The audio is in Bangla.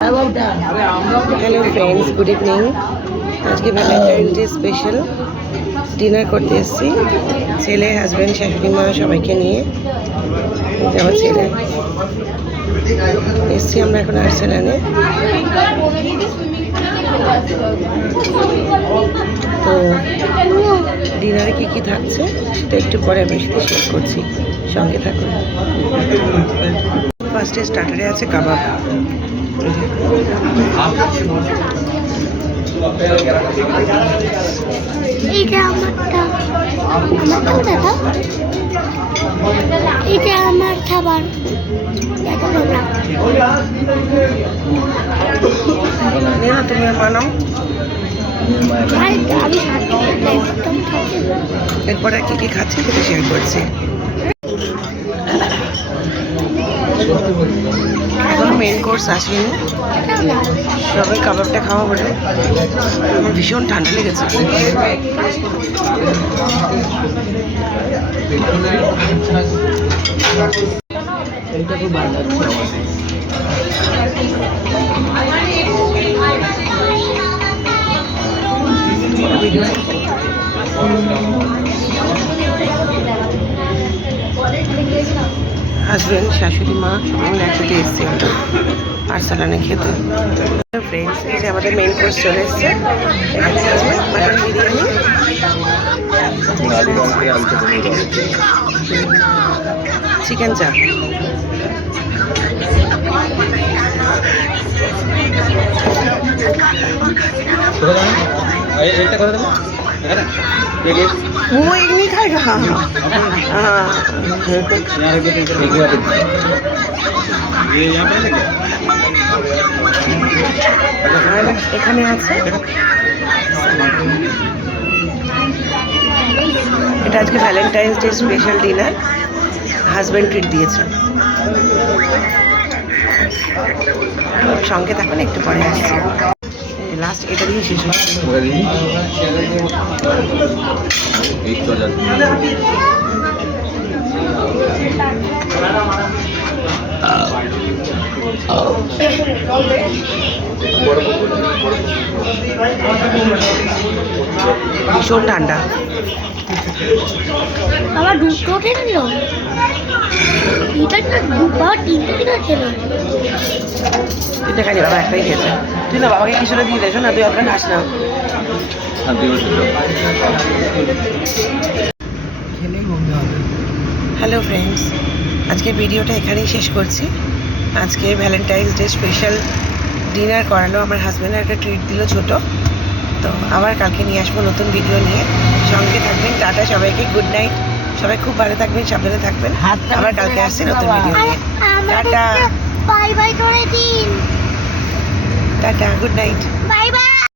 Hello friends, good evening. আজকে ভ্যালেন্টাইন্স ডে স্পেশাল ডিনার করতে এসেছি ছেলে, হাজব্যান্ড, শাশুড়ি মা সবাইকে নিয়ে। আমার ছেলে এসছি আমরা এখন আর্সেনালে। তো ডিনারে কী কী থাকছে সেটা একটু পরে আমি সাথে শেয়ার করছি, সঙ্গে থাকুন। ফার্স্টে স্টার্টারে আছে কাবাব। এটা আমার খাবার। তুমি বানাও, এরপরে কি কি খাচ্ছি সেটা শেয়ার করছি। এখন মেন কোর্স আসেনি, সবাই কাবাবটা খাওয়া বলে। আমার ভীষণ ঠান্ডা লেগেছে। এটা খুব ভালো লাগছে হাজব্যান্ড, শাশুড়ি মা সবাই একসাথে এসেছি আমরা আর্সেনালে খেতে। ফ্রেন্ডস, এই যে আমাদের মেইন কোর্স চলে এসছে। এখানে আছে মাটন বিরিয়ানি, চিকেন চাপ, वो एक नहीं खाएगा। हाँ এখানে আছে, এটা আজকে Valentine's day special dinner, husband treat দিয়েছে। সঙ্গে থাকুন, একটু পরে আসছি। লাস্ট এটা দিয়ে শেষ হচ্ছে। ভীষণ ঠান্ডা। আমার দুটো খেল, এটা দুবার তিনটে দিন ছিল। তিনটে খালি, বাবা একটাই খেয়েছে। তুই না বাবাকে কিছুটা দিয়ে দেছো না, তুই আপনার খাস না। হ্যালো ফ্রেন্ডস, আজকের ভিডিওটা এখানেই শেষ করছি। আজকে ভ্যালেন্টাইন্স ডে স্পেশাল ডিনার করালো আমার হাজব্যান্ড, একটা ট্রিট দিল ছোটো। তো আবার কালকে নিয়ে আসবো নতুন ভিডিও নিয়ে, সঙ্গে থাকবেন। টাটা সবাইকে, গুড নাইট। সবাই খুব ভালো থাকবেন, সাবধানে থাকবেন। আবার কালকে আসছি নতুন ভিডিও নিয়ে। টাটা, বাই বাই করে দিন। Tata, good night. বাই।